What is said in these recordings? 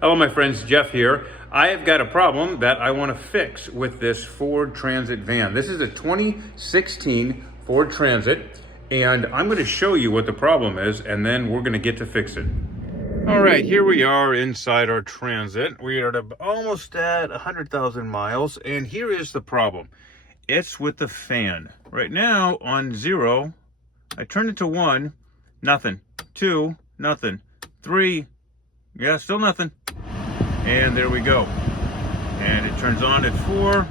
Hello my friends, Jeff here. I have got a problem that I want to fix with this Ford Transit van. This is a 2016 Ford Transit, and I'm going to show you what the problem is, and then we're going to get to fix it. All right, here we are inside our Transit. We are almost at 100,000 miles, and here is the problem. It's with the fan. Right now on 0, I turned it to 1, nothing. 2, nothing. 3, yeah, still nothing. And there we go. And it turns on at 4,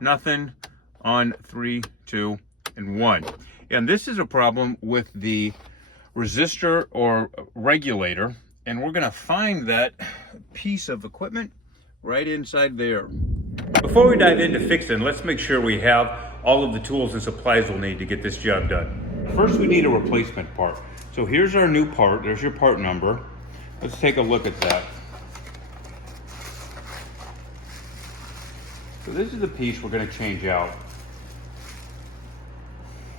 nothing, on 3, 2, and 1. And this is a problem with the resistor or regulator. And we're gonna find that piece of equipment right inside there. Before we dive into fixing, let's make sure we have all of the tools and supplies we'll need to get this job done. First, we need a replacement part. So here's our new part. There's your part number. Let's take a look at that. So this is the piece we're going to change out.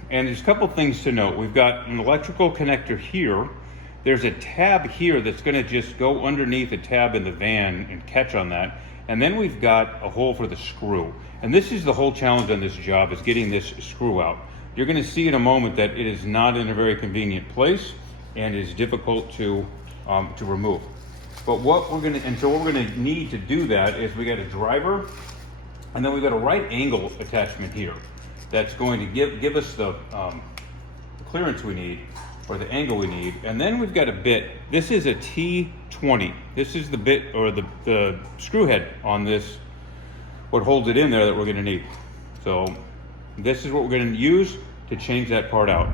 And there's a couple things to note. We've got an electrical connector here. There's a tab here that's going to just go underneath the tab in the van and catch on that. And then we've got a hole for the screw. And this is the whole challenge on this job, is getting this screw out. You're going to see in a moment that it is not in a very convenient place and is difficult to remove. But what we're going to need to do that is we got a driver, and then we've got a right angle attachment here that's going to give us the clearance we need, or the angle we need. And then we've got a bit. This is a T20. This is the bit, or the screw head on this, what holds it in there, that we're going to need. So this is what we're going to use to change that part out.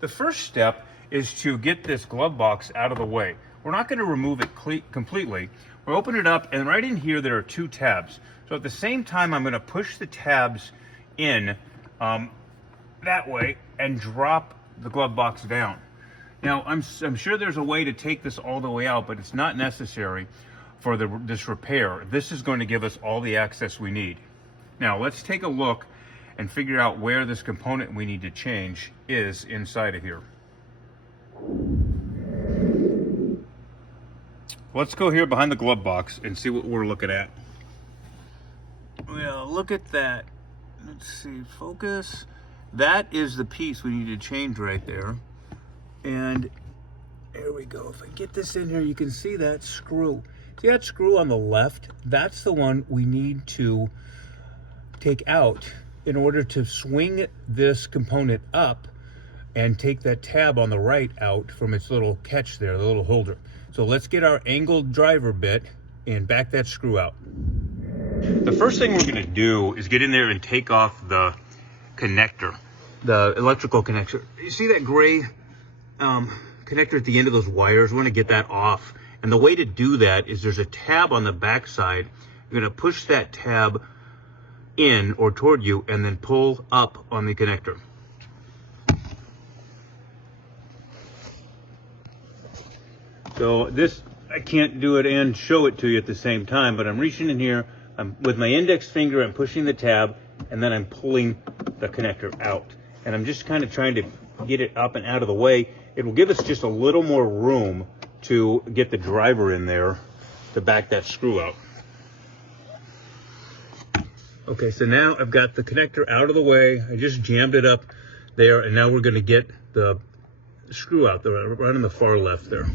The first step is to get this glove box out of the way. We're not going to remove it completely. We'll open it up, and right in here there are 2 tabs. So at the same time, I'm going to push the tabs in that way and drop the glove box down. Now, I'm sure there's a way to take this all the way out, but it's not necessary for this repair. This is going to give us all the access we need. Now, let's take a look and figure out where this component we need to change is inside of here. Let's go here behind the glove box and see what we're looking at. Well, look at that. Let's see, focus. That is the piece we need to change right there. And there we go. If I get this in here, you can see that screw. See that screw on the left? That's the one we need to take out in order to swing this component up and take that tab on the right out from its little catch there, the little holder. So let's get our angled driver bit and back that screw out. The first thing we're going to do is get in there and take off the connector, the electrical connector. You see that gray connector at the end of those wires? We want to get that off. And the way to do that is there's a tab on the back side. You're going to push that tab in or toward you and then pull up on the connector. So this, I can't do it and show it to you at the same time, but I'm reaching in here, with my index finger, I'm pushing the tab, and then I'm pulling the connector out. And I'm just kind of trying to get it up and out of the way. It will give us just a little more room to get the driver in there to back that screw out. Okay, so now I've got the connector out of the way. I just jammed it up there, and now we're going to get the screw out there, right on the far left there.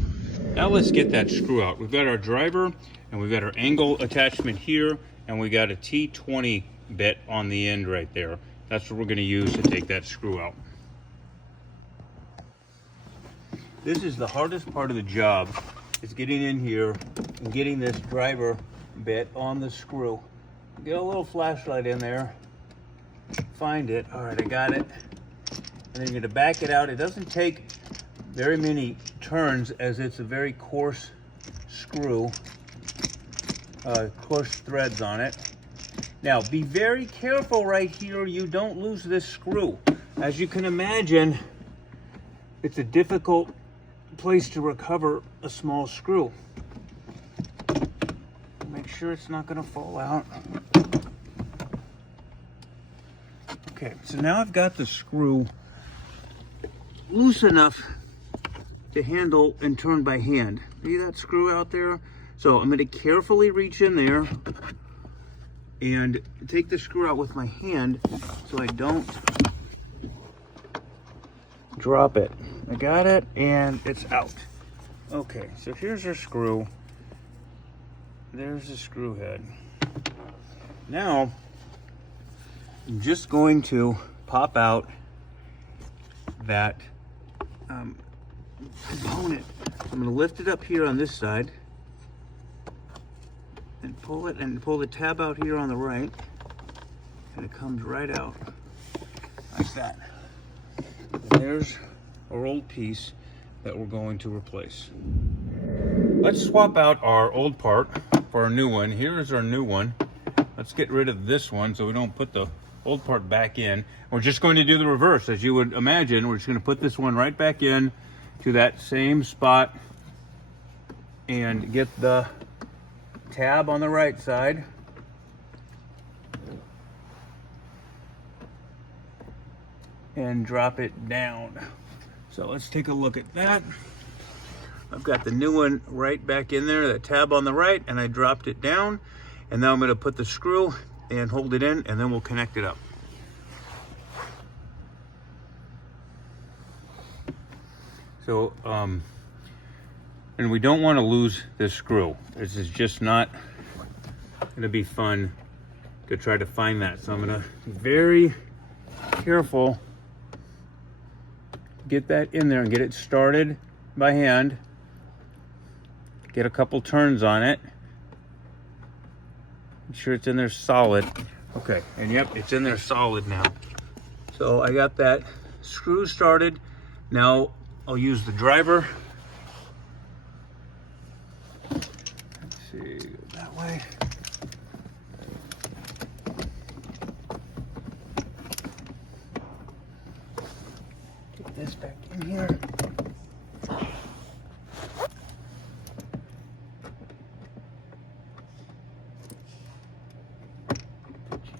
Now let's get that screw out. We've got our driver, and we've got our angle attachment here, and we got a T20 bit on the end right there. That's what we're going to use to take that screw out. This is the hardest part of the job, is getting in here and getting this driver bit on the screw. Get a little flashlight in there, find it. All right, I got it. And then you're going to back it out. It doesn't take very many turns, as it's a very coarse screw, coarse threads on it. Now be very careful right here you don't lose this screw. As you can imagine, it's a difficult place to recover a small screw. Make sure it's not going to fall out. Okay, so now I've got the screw loose enough to handle and turn by hand. See that screw out there? So I'm going to carefully reach in there and take the screw out with my hand so I don't drop it. I got it, and it's out. Okay, so here's our screw. There's the screw head. Now, I'm just going to pop out that component. I'm going to lift it up here on this side and pull it, and pull the tab out here on the right, and it comes right out like that. And there's our old piece that we're going to replace. Let's swap out our old part for our new one. Here's our new one. Let's get rid of this one so we don't put the old part back in. We're just going to do the reverse, as you would imagine. We're just going to put this one right back in to that same spot and get the tab on the right side. And drop it down. So let's take a look at that. I've got the new one right back in there, that tab on the right, and I dropped it down. And now I'm going to put the screw and hold it in, and then we'll connect it up. So, and we don't want to lose this screw. This is just not going to be fun to try to find that. So I'm going to be very careful, get that in there and get it started by hand. Get a couple turns on it. Make sure it's in there solid. Okay, and yep, it's in there solid now. So I got that screw started. Now I'll use the driver. Let's see, go that way. Get this back in here.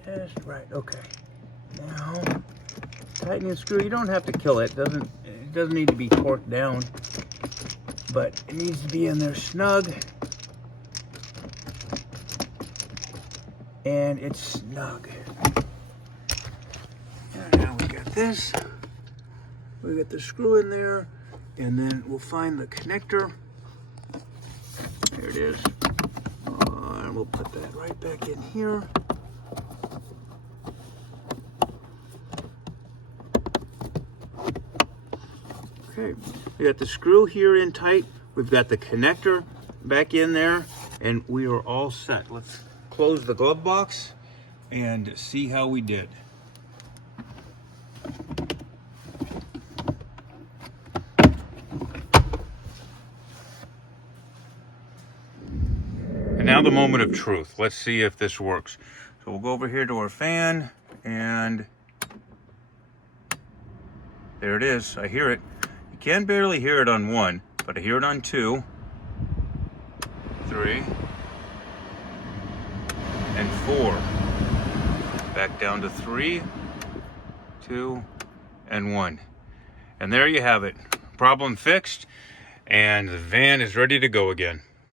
Just right, okay. Now, tightening the screw. You don't have to kill it. It doesn't need to be torqued down, but it needs to be in there snug. And it's snug. And now we got this. We got the screw in there, and then we'll find the connector. There it is. And we'll put that right back in here. Okay, we got the screw here in tight. We've got the connector back in there, and we are all set. Let's close the glove box and see how we did. And now the moment of truth. Let's see if this works. So we'll go over here to our fan, and there it is. I hear it. You can barely hear it on 1, but I hear it on 2, 3, and 4. Back down to 3, 2, and 1. And there you have it. Problem fixed, and the van is ready to go again.